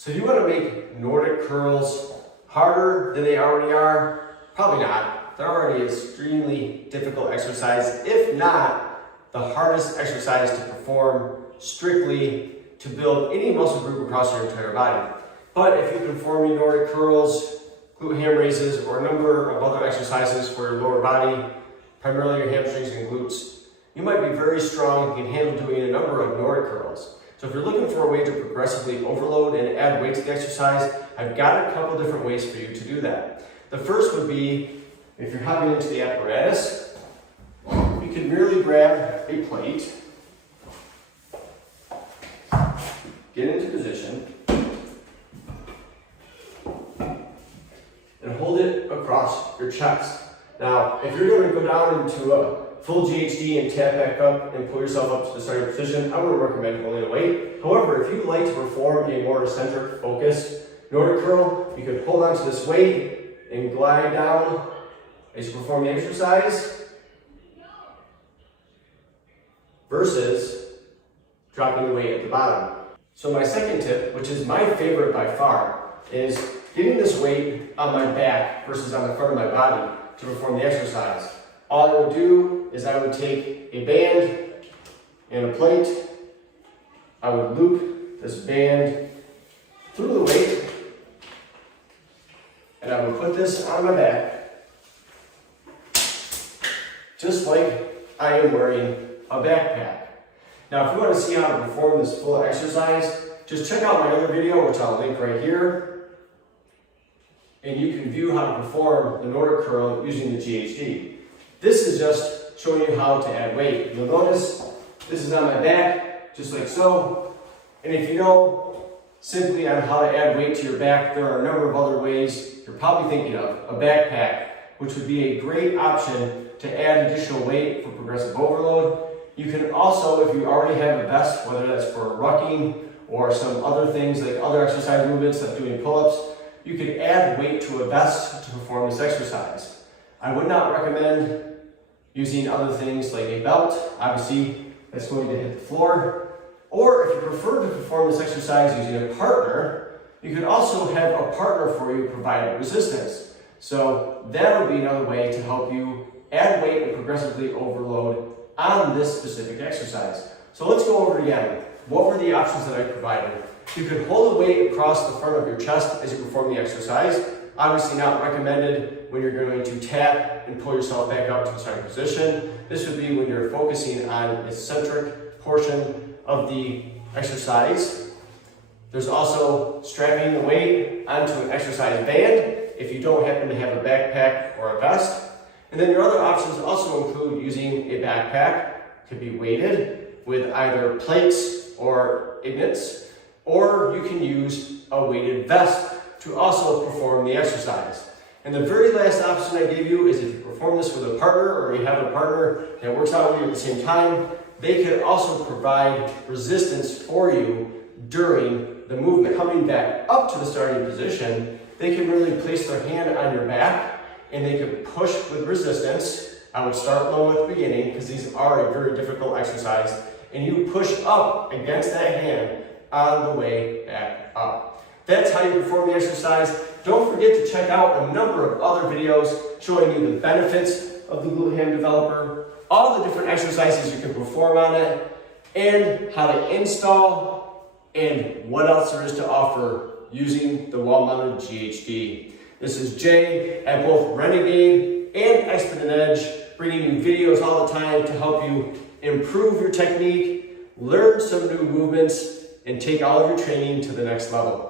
So do you want to make Nordic curls harder than they already are? Probably not. They're already an extremely difficult exercise, if not the hardest exercise to perform strictly to build any muscle group across your entire body. But if you can perform your Nordic curls, glute ham raises, or a number of other exercises for your lower body, primarily your hamstrings and glutes, you might be very strong and can handle doing a number of Nordic curls. So if you're looking for a way to progressively overload and add weight to the exercise, I've got a couple different ways for you to do that. The first would be, if you're hopping into the apparatus, you can merely grab a plate, get into position, and hold it across your chest. Now, if you're going to go down into a full GHD and tap back up and pull yourself up to the starting position, I wouldn't recommend holding a weight. However, if you'd like to perform a more eccentric focus Nordic curl, you could hold onto this weight and glide down as you perform the exercise, versus dropping the weight at the bottom. So my second tip, which is my favorite by far, is getting this weight on my back versus on the front of my body to perform the exercise. All I would do is I would take a band and a plate. I would loop this band through the weight, and I would put this on my back, just like I am wearing a backpack. Now, if you want to see how to perform this full exercise, just check out my other video, which I'll link right here, and you can view how to perform the Nordic curl using the GHD. This is just showing you how to add weight. You'll notice this is on my back, just like so. And if you know simply on how to add weight to your back, there are a number of other ways you're probably thinking of. A backpack, which would be a great option to add additional weight for progressive overload. You can also, if you already have a vest, whether that's for rucking or some other things like other exercise movements like doing pull-ups, you can add weight to a vest to perform this exercise. I would not recommend using other things like a belt. Obviously, that's going to hit the floor. Or if you prefer to perform this exercise using a partner, you could also have a partner for you provide resistance. So that would be another way to help you add weight and progressively overload on this specific exercise. So let's go over it again. What were the options that I provided? You could hold the weight across the front of your chest as you perform the exercise. Obviously not recommended when you're going to tap and pull yourself back up to the starting position. This would be when you're focusing on an eccentric portion of the exercise. There's also strapping the weight onto an exercise band if you don't happen to have a backpack or a vest. And then your other options also include using a backpack. It could be weighted with either plates or ingots, or you can use a weighted vest to also perform the exercise. And the very last option I gave you is if you perform this with a partner or you have a partner that works out with you at the same time, they could also provide resistance for you during the movement. Coming back up to the starting position, they can really place their hand on your back and they can push with resistance. I would start low at the beginning because these are a very difficult exercise, and you push up against that hand on the way back up. That's how you perform the exercise. Don't forget to check out a number of other videos showing you the benefits of the glute ham developer, all the different exercises you can perform on it, and how to install, and what else there is to offer using the wall-mounted GHD. This is Jay at both Renegade and Exponent Edge, bringing you videos all the time to help you improve your technique, learn some new movements, and take all of your training to the next level.